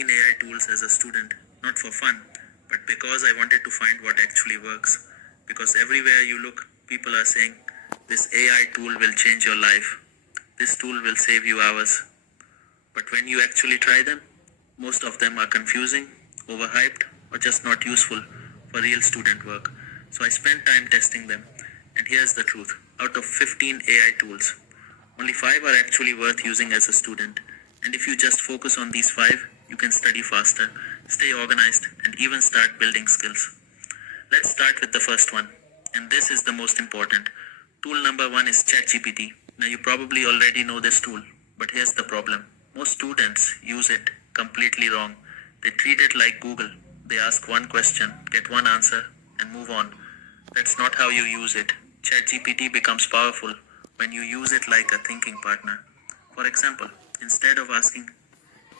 15 AI tools as a student, not for fun, but because I wanted to find what actually works. Because everywhere you look, people are saying, this AI tool will change your life. This tool will save you hours. But when you actually try them, most of them are confusing, overhyped, or just not useful for real student work. So I spent time testing them. And here's the truth. Out of 15 AI tools, only 5 are actually worth using as a student. And if you just focus on these 5, you can study faster, stay organized, and even start building skills. Let's start with the first one. And this is the most important. Tool number 1 is ChatGPT. Now you probably already know this tool, but here's the problem. Most students use it completely wrong. They treat it like Google. They ask one question, get one answer, and move on. That's not how you use it. ChatGPT becomes powerful when you use it like a thinking partner. For example, instead of asking,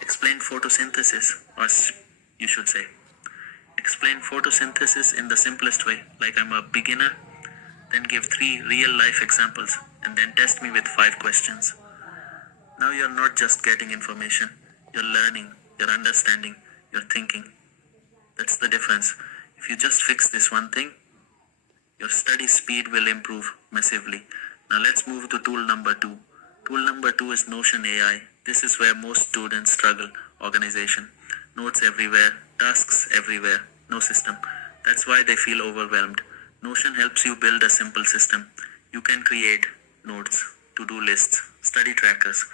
explain photosynthesis, or you should say, explain photosynthesis in the simplest way, like I'm a beginner, then give 3 real life examples, and then test me with 5 questions. Now you're not just getting information, you're learning, you're understanding, you're thinking. That's the difference. If you just fix this one thing, your study speed will improve massively. Now let's move to tool number 2. Tool number 2 is Notion AI. This is where most students struggle. Organization. Notes everywhere, tasks everywhere, no system. That's why they feel overwhelmed. Notion helps you build a simple system. You can create notes, to-do lists, study trackers.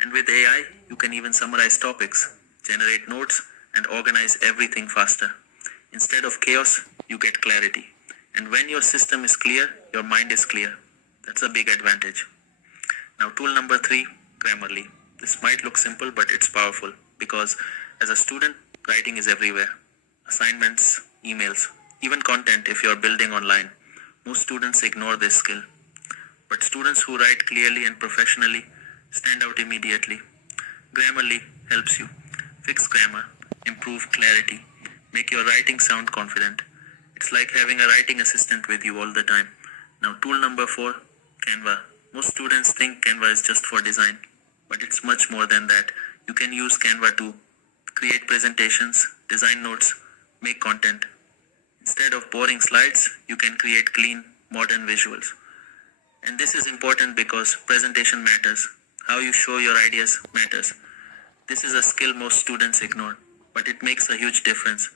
And with AI, you can even summarize topics, generate notes, and organize everything faster. Instead of chaos, you get clarity. And when your system is clear, your mind is clear. That's a big advantage. Now tool number 3, Grammarly. This might look simple, but it's powerful because as a student, writing is everywhere. Assignments, emails, even content if you're building online. Most students ignore this skill. But students who write clearly and professionally stand out immediately. Grammarly helps you fix grammar, improve clarity, make your writing sound confident. It's like having a writing assistant with you all the time. Now tool number 4, Canva. Most students think Canva is just for design, but it's much more than that. You can use Canva to create presentations, design notes, make content. Instead of boring slides, you can create clean, modern visuals. And this is important because presentation matters. How you show your ideas matters. This is a skill most students ignore, but it makes a huge difference.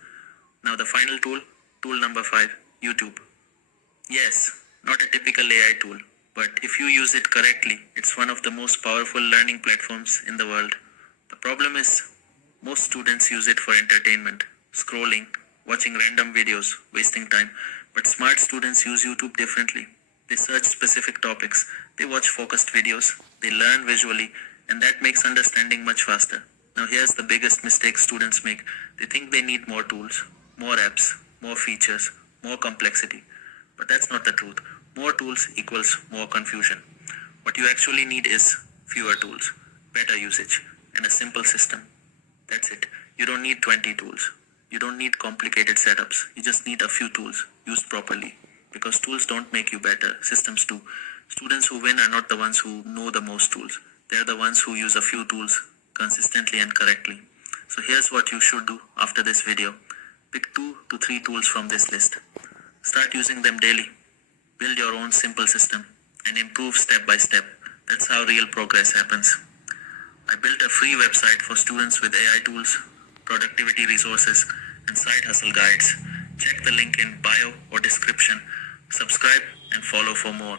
Now the final tool, tool number 5, YouTube. Yes, not a typical AI tool, but if you use it correctly, it's one of the most powerful learning platforms in the world. The problem is, most students use it for entertainment, scrolling, watching random videos, wasting time. But smart students use YouTube differently. They search specific topics, they watch focused videos, they learn visually, and that makes understanding much faster. Now here's the biggest mistake students make. They think they need more tools, more apps, more features, more complexity. But that's not the truth. More tools equals more confusion. What you actually need is fewer tools, better usage, and a simple system. That's it. You don't need 20 tools. You don't need complicated setups. You just need a few tools used properly. Because tools don't make you better, systems do. Students who win are not the ones who know the most tools. They're the ones who use a few tools consistently and correctly. So here's what you should do after this video. Pick 2 to 3 tools from this list. Start using them daily. Build your own simple system and improve step by step. That's how real progress happens. I built a free website for students with AI tools, productivity resources, and side hustle guides. Check the link in bio or description. Subscribe and follow for more.